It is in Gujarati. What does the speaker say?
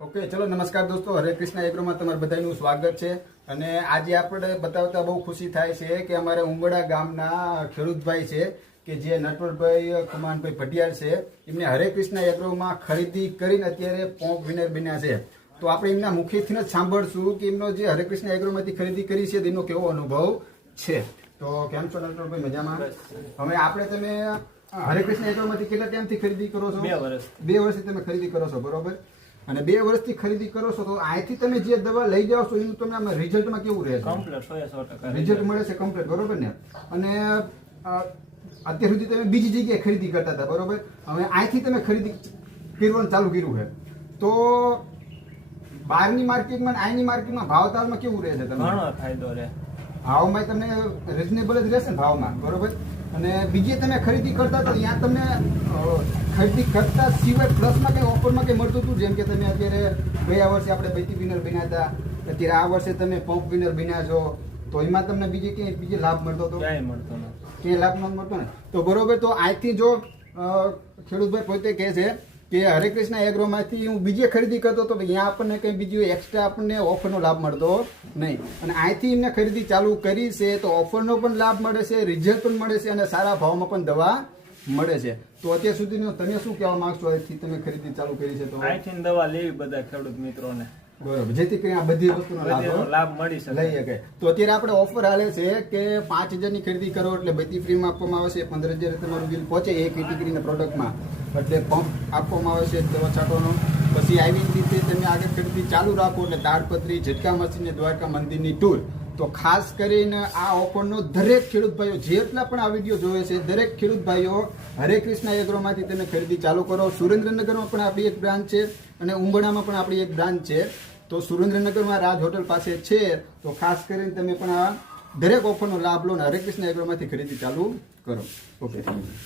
ઓકે, ચલો નમસ્કાર દોસ્તો, હરે કૃષ્ણ એગ્રોમાં તમારું બધાનું સ્વાગત છે. અને આજે આપણે બતાવતા બહુ ખુશી થાય છે કે અમારા ઉંબડા ગામના ખેડૂતભાઈ છે કે જે નટવરભાઈ કુમાનભાઈ ભટિયાર છે, એમને હરે કૃષ્ણ એગ્રોમાં ખરીદી કરીને અત્યારે પોંક વિનર બન્યા છે. તો આપણે એમના મુખેથી જ સાંભળશું કે એમનો જે હરે કૃષ્ણ એગ્રોમાંથી ખરીદી કરી છે તેનો કેવો અનુભવ છે. તો કેમ છો નટવરભાઈ? મજામાં? હવે આપણે તમે હરે કૃષ્ણ એગ્રોમાંથી કેટલા ટાઈમથી ખરીદી કરો છો? 2 વર્ષ. 2 વર્ષથી તમે ખરીદી કરો છો, બરોબર? અને 2 વર્ષથી ખરીદી કરો છો તો અહીંથી તમે જે દવા લઈ જાઓ છો એનું તમને આમાં રિઝલ્ટમાં કેવું રહે છે? કમ્પ્લીટ 100% રિઝલ્ટ મળે છે કમ્પ્લીટ, બરોબર ને? અને અત્યાર સુધી તમે બીજી જગ્યાએ ખરીદી કરતા હતા, બરોબર? હવે અહીંથી તમે ખરીદી કરવાનું ચાલુ કર્યું છે તો બહારની માર્કેટમાં અહીંની માર્કેટમાં ભાવતાલમાં કેવું રહે છે? તમને ઘણો ફાયદો રહે. ભાવમાં તમને રિઝનેબલ જ રહેશે ને ભાવમાં, બરોબર? અને બીજે તમે ખરીદી કરતા તો ત્યાં તમને ખરીદી કરતા સિવાય પ્લસમાં કંઈ ઓફરમાં કંઈ મળતું હતું? જેમ કે તમે અત્યારે ગયા વર્ષે આપણે બૈતી વિનર બન્યા હતા, અત્યારે આ વર્ષે તમે પંપ વિનર બન્યા છો, તો એમાં તમને બીજે લાભ મળતો હતો? ક્યાંય મળતો નથી. ક્યાંય લાભ ન મળતો ને? તો બરોબર, તો આજથી જો ખેડૂતભાઈ પોતે કહે છે કે હરે કૃષ્ણ એગ્રોમાંથી હું બીજે ખરીદી કરતો હતો, અહીંયા આપણને કંઈ બીજું એક્સ્ટ્રા આપણને ઓફરનો લાભ મળતો નહીં. અને અહીંથી એમને ખરીદી ચાલુ કરી છે તો ઓફરનો પણ લાભ મળે છે, રિઝલ્ટ પણ મળે છે અને સારા ભાવમાં પણ દવા મળે છે. તો અત્યાર સુધીનું તમે શું કહેવા માંગશો? અહીંથી તમે ખરીદી ચાલુ કરી છે તો અહીંથી દવા લેવી બધા ખેડૂત મિત્રોને, બરોબર, જેથી કરીને આ બધી વસ્તુનો લાભ મળી શકે. લઈ શકે. તો અત્યારે આપણે ઓફર હાલે છે કે 5,000 ની ખરીદી કરો એટલે બધી ફ્રીમાં આપવામાં આવે છે. 15,000 તમારું બિલ પહોંચે એક કેટેગરીના પ્રોડક્ટમાં, એટલે પંપ આપવામાં આવે છે દવા છાંટવાનો. પછી આવી રીતે તમે આગળ ખરીદી ચાલુ રાખો એટલે તાડપત્રી, ઝટકા મશીન, દ્વારકા મંદિરની ટૂર. તો ખાસ કરીને આ ઓફરનો દરેક ખેડૂત ભાઈઓ જેટલા પણ આ વિડીયો જોવે છે દરેક ખેડૂત ભાઈઓ હરે કૃષ્ણ એગ્રોમાંથી તમે ખરીદી ચાલુ કરો. સુરેન્દ્રનગરમાં પણ આપણી એક બ્રાન્ચ છે અને ઉંબડામાં પણ આપણી એક બ્રાન્ચ છે. તો સુરેન્દ્રનગરમાં રાજ હોટલ પાસે છે. તો ખાસ કરીને તમે પણ આ દરેક ઓફરનો લાભ લો અને હરે કૃષ્ણ એગ્રોમાંથી ખરીદી ચાલુ કરો. Okay, thank you.